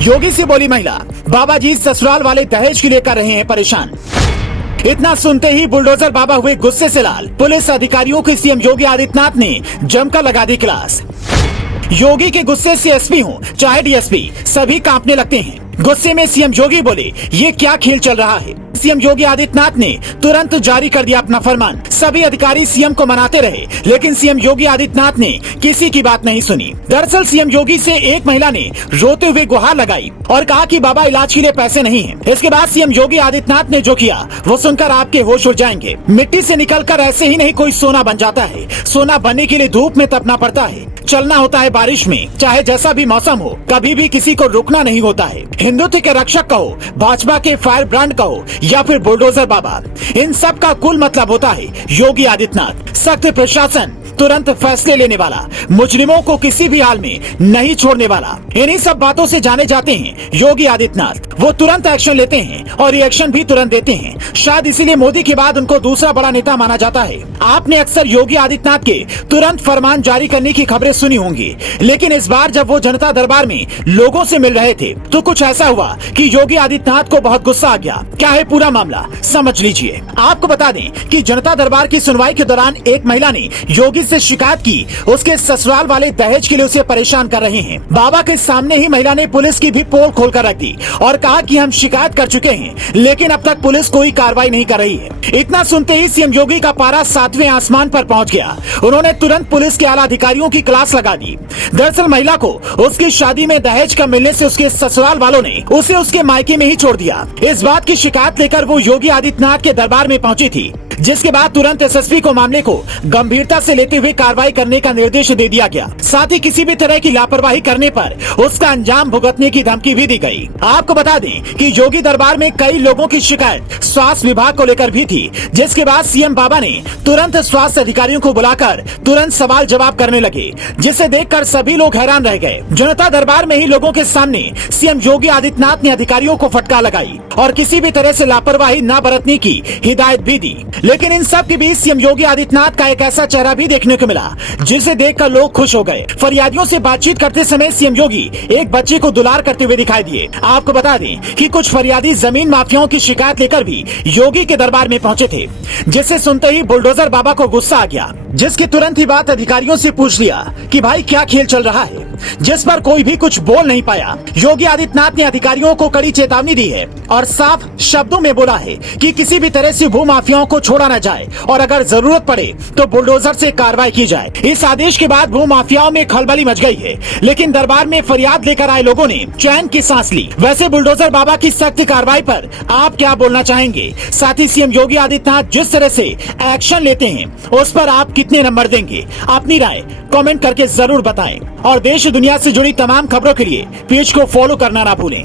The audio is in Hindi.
योगी से बोली महिला, बाबा जी ससुराल वाले दहेज के लिए कर रहे हैं परेशान। इतना सुनते ही बुलडोजर बाबा हुए गुस्से से लाल। पुलिस अधिकारियों को सीएम योगी आदित्यनाथ ने जमकर लगा दी क्लास। योगी के गुस्से से एसपी हो चाहे डीएसपी सभी कांपने लगते हैं। गुस्से में सीएम योगी बोले, ये क्या खेल चल रहा है। सीएम योगी आदित्यनाथ ने तुरंत जारी कर दिया अपना फरमान। सभी अधिकारी सीएम को मनाते रहे, लेकिन सीएम योगी आदित्यनाथ ने किसी की बात नहीं सुनी। दरअसल सीएम योगी से एक महिला ने रोते हुए गुहार लगाई और कहा कि बाबा इलाज के लिए पैसे नहीं हैं। इसके बाद सीएम योगी आदित्यनाथ ने जो किया वो सुनकर आपके होश उड़ जाएंगे। मिट्टी से निकलकर ऐसे ही नहीं कोई सोना बन जाता है। सोना बनने के लिए धूप में तपना पड़ता है, चलना होता है बारिश में, चाहे जैसा भी मौसम हो। कभी भी किसी को रुकना नहीं होता है। हिंदुत्व के रक्षक कहो, भाजपा के फायर ब्रांड कहो या फिर बुलडोजर बाबा, इन सब का कुल मतलब होता है योगी आदित्यनाथ। सख्त प्रशासन, तुरंत फैसले लेने वाला, मुजरिमों को किसी भी हाल में नहीं छोड़ने वाला। इन्हीं सब बातों से जाने जाते हैं योगी आदित्यनाथ। वो तुरंत एक्शन लेते हैं और रिएक्शन भी तुरंत देते हैं। शायद इसीलिए मोदी के बाद उनको दूसरा बड़ा नेता माना जाता है। आपने अक्सर योगी आदित्यनाथ के तुरंत फरमान जारी करने की खबरें सुनी होंगी, लेकिन इस बार जब वो जनता दरबार में लोगों से मिल रहे थे तो कुछ ऐसा हुआ कि योगी आदित्यनाथ को बहुत गुस्सा आ गया। क्या है पूरा मामला, समझ लीजिए। आपको बता दें कि जनता दरबार की सुनवाई के दौरान एक महिला ने योगी से शिकायत की, उसके ससुराल वाले दहेज के लिए उसे परेशान कर रहे हैं। बाबा के सामने ही महिला ने पुलिस की भी पोल खोल कर रख दी और कहा कि हम शिकायत कर चुके हैं, लेकिन अब तक पुलिस कोई कार्रवाई नहीं कर रही है। इतना सुनते ही सीएम योगी का पारा 7वें आसमान पर पहुंच गया। उन्होंने तुरंत पुलिस के आला अधिकारियों की क्लास लगा दी। दरअसल महिला को उसकी शादी में दहेज कम मिलने से उसके ससुराल वालों ने उसे उसके मायके में ही छोड़ दिया। इस बात की शिकायत लेकर वो योगी आदित्यनाथ के दरबार में पहुंची थी, जिसके बाद तुरंत एसएसपी को मामले को गंभीरता से लेते हुए कार्रवाई करने का निर्देश दे दिया गया। साथ ही किसी भी तरह की लापरवाही करने पर उसका अंजाम भुगतने की धमकी भी दी गई। आपको बता दें कि योगी दरबार में कई लोगों की शिकायत स्वास्थ्य विभाग को लेकर भी थी, जिसके बाद सीएम बाबा ने तुरंत स्वास्थ्य अधिकारियों को बुलाकर तुरंत सवाल जवाब करने लगे, जिसे देखकर सभी लोग हैरान रह गए। जनता दरबार में ही लोगों के सामने सीएम योगी आदित्यनाथ ने अधिकारियों को फटकार लगाई और किसी भी तरह से लापरवाही न बरतने की हिदायत भी दी। लेकिन इन सब के बीच सीएम योगी आदित्यनाथ का एक ऐसा चेहरा भी देखने को मिला जिसे देखकर लोग खुश हो गए। फरियादियों से बातचीत करते समय सीएम योगी एक बच्चे को दुलार करते हुए दिखाई दिए। आपको बता दें कि कुछ फरियादी जमीन माफियाओं की शिकायत लेकर भी योगी के दरबार में पहुंचे थे, जिसे सुनते ही बुलडोजर बाबा को गुस्सा आ गया, जिसके तुरंत ही बात अधिकारियों से पूछ लिया कि भाई क्या खेल चल रहा है, जिस पर कोई भी कुछ बोल नहीं पाया। योगी आदित्यनाथ ने अधिकारियों को कड़ी चेतावनी दी है और साफ शब्दों में बोला है कि किसी भी तरह से भू माफियाओं को छोड़ा न जाए और अगर जरूरत पड़े तो बुलडोजर से कार्रवाई की जाए। इस आदेश के बाद भू माफियाओं में खलबली मच गई है, लेकिन दरबार में फरियाद लेकर आए लोगों ने चैन की सांस ली। वैसे बुलडोजर बाबा की सख्त कार्रवाई पर आप क्या बोलना चाहेंगे? साथ ही सीएम योगी आदित्यनाथ जिस तरह से एक्शन लेते हैं उस पर आप कितने नंबर देंगे? अपनी राय कमेंट करके जरूर बताएं और देश दुनिया से जुड़ी तमाम खबरों के लिए पेज को फॉलो करना ना भूलें।